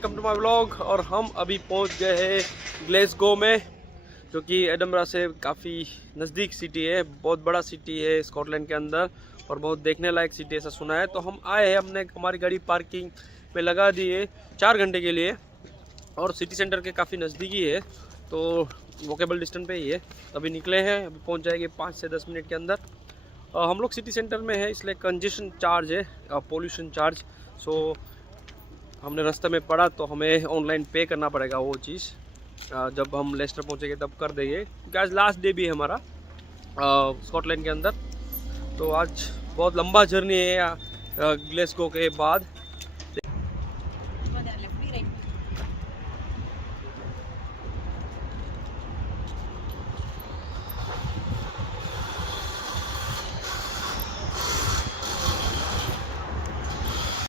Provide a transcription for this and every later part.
Welcome to my vlog. और हम अभी पहुंच गए हैं ग्लेसगो में, जो कि एडनबरा से काफ़ी नज़दीक सिटी है। बहुत बड़ा सिटी है स्कॉटलैंड के अंदर और बहुत देखने लायक सिटी ऐसा सुना है। तो हम आए हैं, हमने हमारी गाड़ी पार्किंग में लगा दी है 4 घंटे के लिए और सिटी सेंटर के काफ़ी नज़दीकी है, तो वॉकेबल डिस्टेंस पे ही है। अभी निकले हैं, अभी पहुँच जाएंगे 5 से 10 मिनट के अंदर। हम लोग सिटी सेंटर में है, इसलिए कंजेशन चार्ज है, पोल्यूशन चार्ज। सो हमने रास्ते में पड़ा तो हमें ऑनलाइन पे करना पड़ेगा वो चीज़। जब हम लेस्टर पहुंचेंगे तब कर देंगे, क्योंकि आज लास्ट डे भी है हमारा स्कॉटलैंड के अंदर। तो आज बहुत लंबा जर्नी है ग्लेसगो के बाद।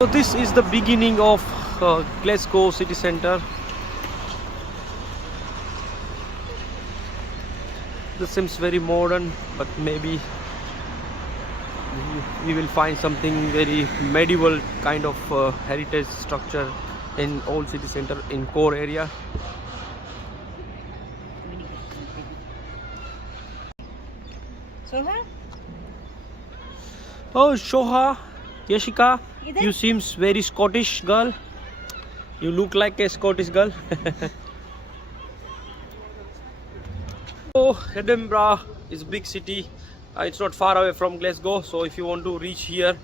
So this is the beginning of Glasgow city center. This seems very modern, but maybe we will find something very medieval kind of heritage structure in old city center in core area. Soha? Oh, Shoha, Yashika, you seems very Scottish girl. You look like a Scottish girl. Oh, Edinburgh is a big city. It's not far away from Glasgow, so if you want to reach here,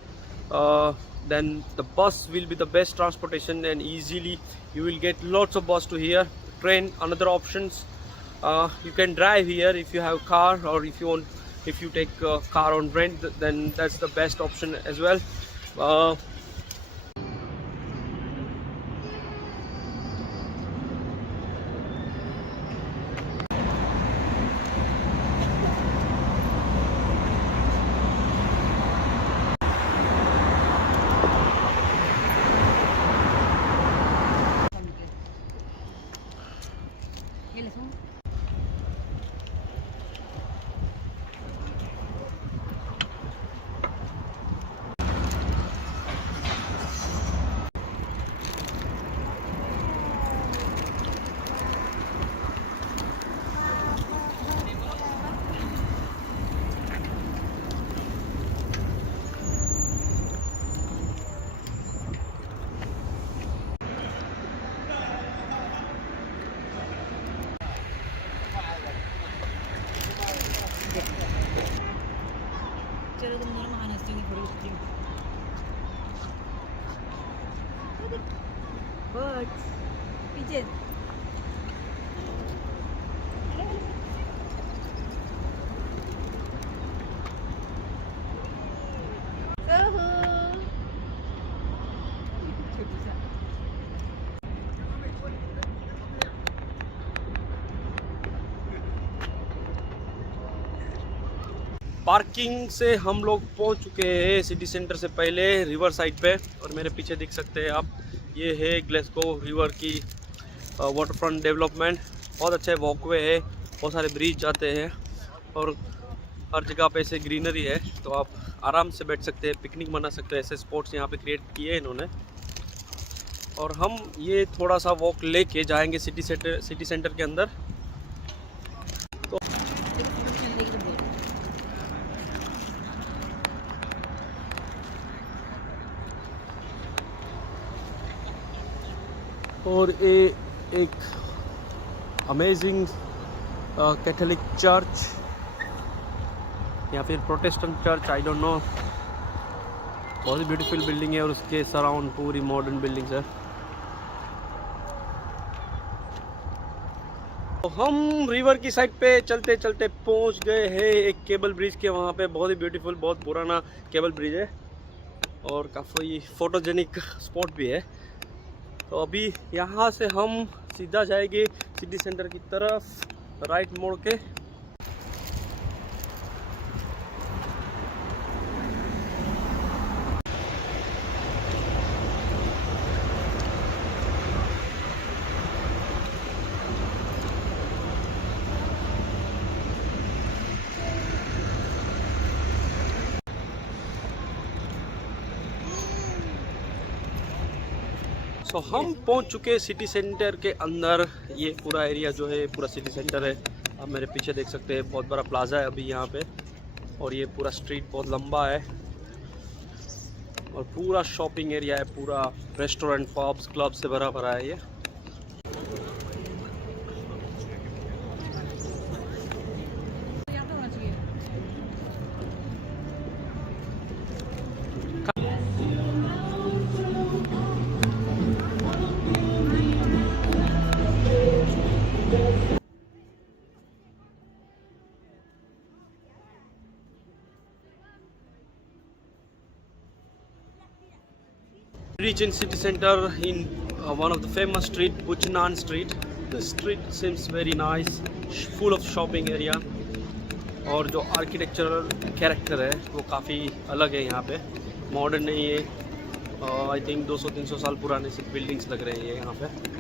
then the bus will be the best transportation, and easily you will get lots of bus to here. Train, another options. You can drive here if you have car, or if you take car on rent, then that's the best option as well. चलो तुम दोनों महान हस्तियों की फोटो खींचती हो। बर्ड्स पीछे पार्किंग से हम लोग पहुंच चुके हैं सिटी सेंटर से पहले रिवर साइड पे, और मेरे पीछे देख सकते हैं आप, ये है ग्लेसगो रिवर की वाटर फ्रंट डेवलपमेंट। बहुत अच्छा वॉकवे है, बहुत सारे ब्रिज जाते हैं और हर जगह पे ऐसे ग्रीनरी है, तो आप आराम से बैठ सकते हैं, पिकनिक मना सकते हैं। ऐसे स्पॉट्स यहाँ पे क्रिएट किए हैं इन्होंने। और हम ये थोड़ा सा वॉक लेके जाएंगे सिटी सेंटर के अंदर। और ये एक अमेजिंग कैथोलिक चर्च या फिर Protestant church, I don't know. बहुत ही ब्यूटीफुल बिल्डिंग है और उसके सराउंड पूरी मॉडर्न बिल्डिंग्स है। तो हम रिवर की साइड पे चलते चलते पहुंच गए हैं एक केबल ब्रिज के वहाँ पे। बहुत ही ब्यूटीफुल, बहुत पुराना केबल ब्रिज है और काफ़ी फोटोजेनिक स्पॉट भी है। तो अभी यहाँ से हम सीधा जाएंगे सिटी सेंटर की तरफ, राइट मोड़ के। सो हम पहुंच चुके हैं सिटी सेंटर के अंदर। ये पूरा एरिया जो है पूरा सिटी सेंटर है। आप मेरे पीछे देख सकते हैं बहुत बड़ा प्लाजा है अभी यहाँ पे, और ये पूरा स्ट्रीट बहुत लंबा है और पूरा शॉपिंग एरिया है, पूरा रेस्टोरेंट पब्स क्लब से भरा भरा है ये। Reach in city center in one of the famous street, Buchanan Street. The street seems very nice, full of shopping area, और जो आर्किटेक्चरल कैरेक्टर है वो काफ़ी अलग है यहाँ पे। मॉडर्न नहीं है, आई थिंक 200-300 साल पुराने से बिल्डिंग्स लग रही है यहाँ पे।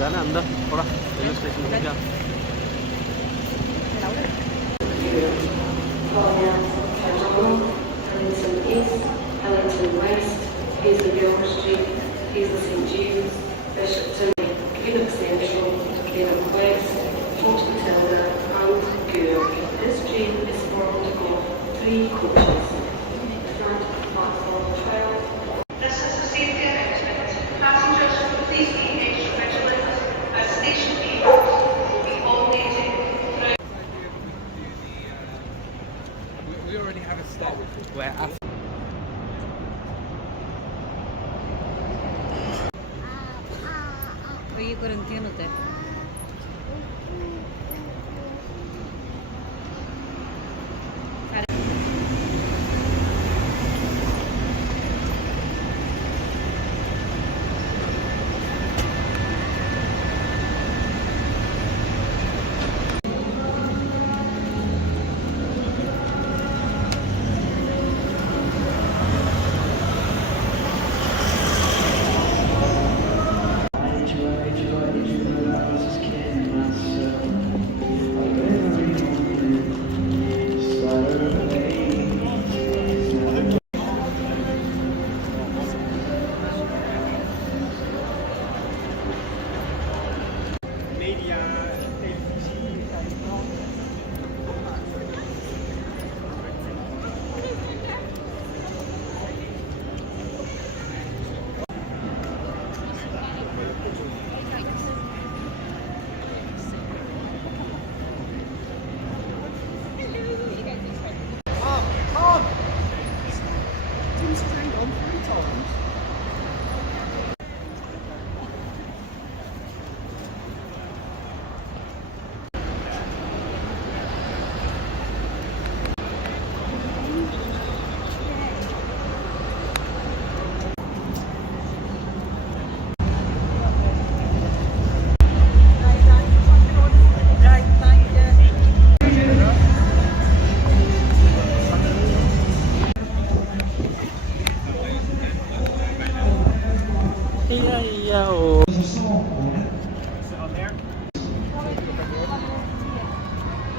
जाना अंदर थोड़ा रेलवे स्टेशन में क्या। We already have a start where ये क्वारंटाइन होता है।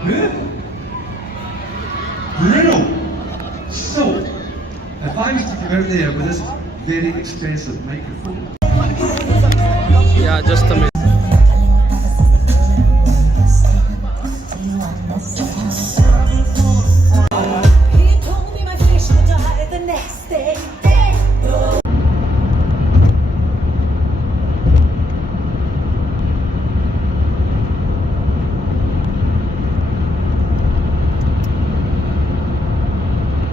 Little. So, if I was to come out there with this very expensive microphone, Yeah, just a minute.